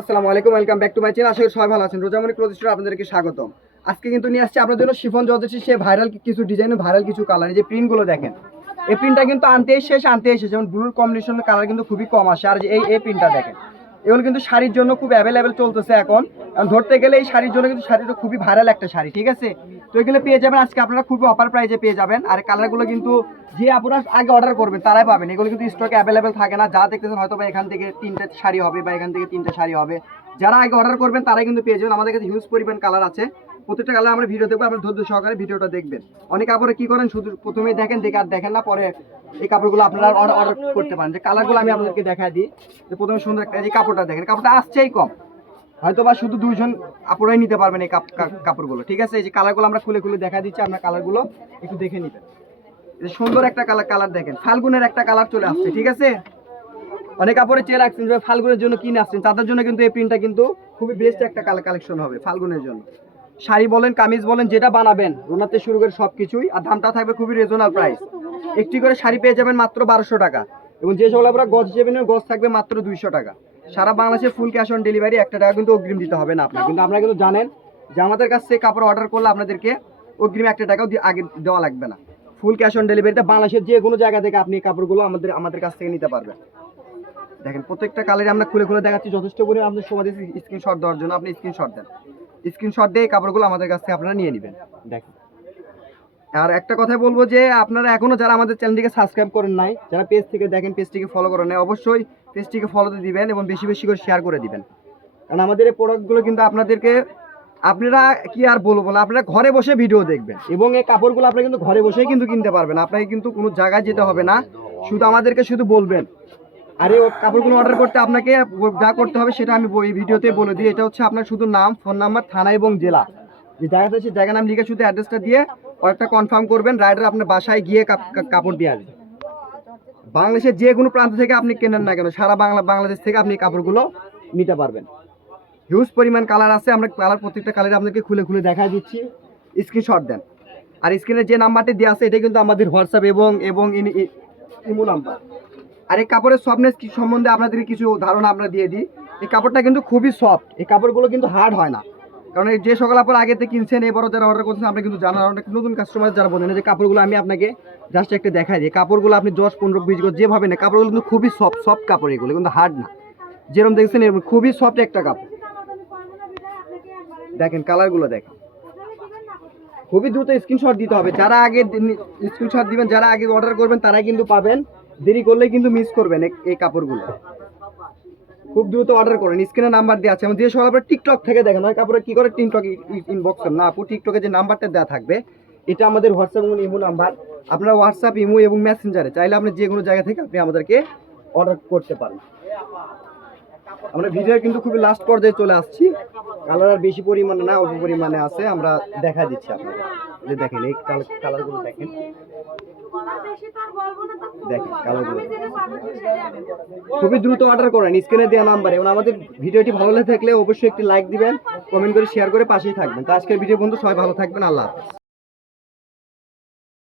আসসালামু আলাইকুম, welcome back to my channel. আশা করি সবাই ভালো আছেন। রোজামণি ক্লথ স্টোরে আপনাদেরকে স্বাগতম। আজকে কিন্তু নিয়ে আসছি আপনাদের জন্য শিফন জর্জেটের সে ভাইরাল কিছু ডিজাইন, ভাইরাল কিছু কালার। এই যে প্রিন্টগুলো দেখেন, এই প্রিন্টটা কিন্তু আনতেই শেষ। যেমন ব্লুর কম্বিনেশনের কালার কিন্তু খুবই কম আসে। আর যে এই প্রিন্টটা দেখেন, এগুলো কিন্তু শাড়ির জন্য খুব অ্যাভেলেবেল চলতেছে এখন। ধরতে গেলে এই শাড়ির জন্য কিন্তু শাড়িটা খুবই ভাইরাল একটা শাড়ি, ঠিক আছে? তো এগুলো পেয়ে যাবেন আজকে আপনারা খুবই অফার প্রাইসে পেয়ে যাবেন। আর কালারগুলো কিন্তু যে আপনারা আগে অর্ডার করবেন তারাই পাবেন। এগুলো কিন্তু স্টকে অ্যাভেলেবেল থাকে না। যা দেখতেছেন হয়তো বা এখান থেকে 3টে শাড়ি হবে বা এখান থেকে 3টে শাড়ি হবে। যারা আগে অর্ডার করবেন তারাই কিন্তু পেয়ে যাবেন। আমাদের কাছে হিউজ পরিমাণ কালার আছে। প্রত্যেকটা কালার আমরা ভিডিও দেখবো, আপনার ধৈর্য সহকারে ভিডিওটা দেখবেন। অনেক কাপড়ে কি করেন, শুধু প্রথমেই দেখেন, দেখে আর দেখেন না, পরে এই কাপড়গুলো আপনারা অর্ডার করতে পারেন। যে কালারগুলো আমি আপনাদেরকে দেখা দিই। যে প্রথমে সুন্দর একটা যে কাপড়টা দেখেন, কাপড়টা আসছেই কম, হয়তো বা শুধু 2জন আপুরাই নিতে পারবেন এই কাপড়গুলো, ঠিক আছে? এই যে কালারগুলো আমরা খুলে খুলে দেখা দিচ্ছি, আপনার কালারগুলো একটু দেখে নেবেন। সুন্দর একটা কালার দেখেন, ফাল্গুনের একটা কালার চলে আসছে, ঠিক আছে? অনেক কাপড়ে চেয়ে রাখছেন যে ফাল্গুনের জন্য কিনে আসছেন, তাদের জন্য কিন্তু এই প্রিন্টটা কিন্তু খুবই বেস্ট একটা কালেকশন হবে ফাল্গুনের জন্য। শাড়ি বলেন, কামিজ বলেন, যেটা বানাবেন ওনাতে শুরু করে সব কিছুই। আর দামটা থাকবে খুবই রিজনেবল প্রাইস। একটি করে শাড়ি পেয়ে যাবেন মাত্র 1200 টাকা, এবং যে সকল আপনারা গজ যাবেন গজ থাকবে মাত্র 200 টাকা। সারা বাংলাদেশে ফুল ক্যাশ অন ডেলিভারি, 1 টাকা কিন্তু অগ্রিম দিতে হবে না আপনার। কিন্তু আপনারা কিন্তু জানেন যে আমাদের কাছ থেকে কাপড় অর্ডার করলে আপনাদেরকে অগ্রিম 1 টাকাও আগে দেওয়া লাগবে না। ফুল ক্যাশ অন ডেলিভারিতে বাংলাদেশের যে কোনো জায়গা থেকে আপনি কাপড়গুলো আমাদের কাছ থেকে নিতে পারবেন। দেখেন প্রত্যেকটা কালারে আমরা খুলে খুলে দেখাচ্ছি, যথেষ্ট পরিমাণে আপনার সময় দিচ্ছি স্ক্রিনশট দেওয়ার জন্য। আপনি স্ক্রিনশট দেন, স্ক্রিনশট দিয়ে কাপড়গুলো আমাদের কাছ থেকে আপনারা নিয়ে নেবেন। দেখেন, আর একটা কথাই বলবো যে আপনারা এখনো যারা আমাদের চ্যানেলটিকে সাবস্ক্রাইব করেন নাই, যারা পেজ থেকে দেখেন, পেজটিকে ফলো করেন নাই, অবশ্যই পেজটিকে ফলোতে দিবেন এবং বেশি বেশি করে শেয়ার করে দিবেন। কারণ আমাদের এই প্রোডাক্টগুলো কিন্তু আপনাদেরকে, আপনারা কি আর বলবো, আপনারা ঘরে বসে ভিডিও দেখবেন এবং এই কাপড়গুলো আপনারা কিন্তু ঘরে বসেই কিন্তু কিনতে পারবেন। আপনাকে কিন্তু কোনো জায়গায় যেতে হবে না, শুধু আমাদেরকে শুধু বলবেন। আর এই কাপড়গুলো অর্ডার করতে আপনাকে যা করতে হবে সেটা আমি এই ভিডিওতে বলে দিই। এটা হচ্ছে আপনার শুধু নাম, ফোন নাম্বার, থানা এবং জেলা, যে জায়গাটা সেই জায়গা নাম লিখে শুধু অ্যাড্রেসটা দিয়ে অর্ডারটা কনফার্ম করবেন। রাইডার আপনার বাসায় গিয়ে কাপড় দিয়ে আসবে। বাংলাদেশের যে কোনো প্রান্ত থেকে আপনি কেনেন না কেন, সারা বাংলাদেশ থেকে আপনি কাপড়গুলো নিতে পারবেন। হিউজ পরিমাণ কালার আছে, আমরা কালার প্রত্যেকটা কালার আপনাদেরকে খুলে খুলে দেখা দিচ্ছি। স্ক্রিনশট দেন। আর স্ক্রিনে যে নাম্বারটি দেওয়া আছে এটা কিন্তু আমাদের হোয়াটসঅ্যাপ এবং ইমো নাম্বার। আর এই কাপড়ের সফটনেস কি সম্বন্ধে আপনাদেরকে কিছু ধারণা আমরা দিয়ে দিই। এই কাপড়টা কিন্তু খুবই সফট, এই কাপড়গুলো কিন্তু হার্ড হয় না। কারণ যে সকল আপনারা আগেতে কিনছেন, এবারও যারা অর্ডার করছেন, আমরা কিন্তু জানার অনেক নতুন কাস্টমার যারা বলেন যে কাপড়গুলো আমি আপনাকে জাস্ট একটা দেখাই দিই। কাপড়গুলো আপনি 10-15-20 গজ যেভাবে নেন, কাপড়গুলো কিন্তু খুবই সফট কাপড়, এগুলো কিন্তু হার্ড না। যেরকম দেখছেন এরকম খুবই সফট একটা কাপড়। দেখেন কালারগুলো দেখেন, খুবই দ্রুত স্ক্রিনশট দিতে হবে। যারা আগে স্ক্রিনশট দিবেন, যারা আগে অর্ডার করবেন তারাই কিন্তু পাবেন। দেরি করলে কিন্তু মিস করবেন এই কাপড়গুলো। খুব দ্রুত অর্ডার করেন, স্ক্রিনে নাম্বার দেওয়া আছে। এবং যে সব আপনারা টিকটক থেকে দেখেন, ওই কাপড়ে কি করে টিকটক ইনবক্স করেন না আপু, টিকটকে যে নাম্বারটা দেওয়া থাকবে এটা আমাদের হোয়াটসঅ্যাপ এবং ইমো নাম্বার। আপনারা হোয়াটসঅ্যাপ, ইমো এবং মেসেঞ্জারে চাইলে আপনি যে কোনো জায়গা থেকে আপনি আমাদেরকে অর্ডার করতে পারেন। আমরা ভিডিও কিন্তু খুবই লাস্ট পর্যায়ে চলে আসছি। কালার আর বেশি পরিমাণে না, অল্প পরিমাণে আছে, আমরা দেখা দিচ্ছি আপনাদের। যে দেখেন এই কালারগুলো দেখেন, দেখেন কালারগুলো খুবই দ্রুত অর্ডার করেন স্ক্রিনে দেওয়া নাম্বারে। এবং আমাদের ভিডিওটি ভালো লেগে থাকলে অবশ্যই একটি লাইক দিবেন, কমেন্ট করে শেয়ার করে পাশেই থাকবেন। তো আজকের ভিডিও বন্ধু সবাই ভালো থাকবেন, আল্লাহ হাফেজ।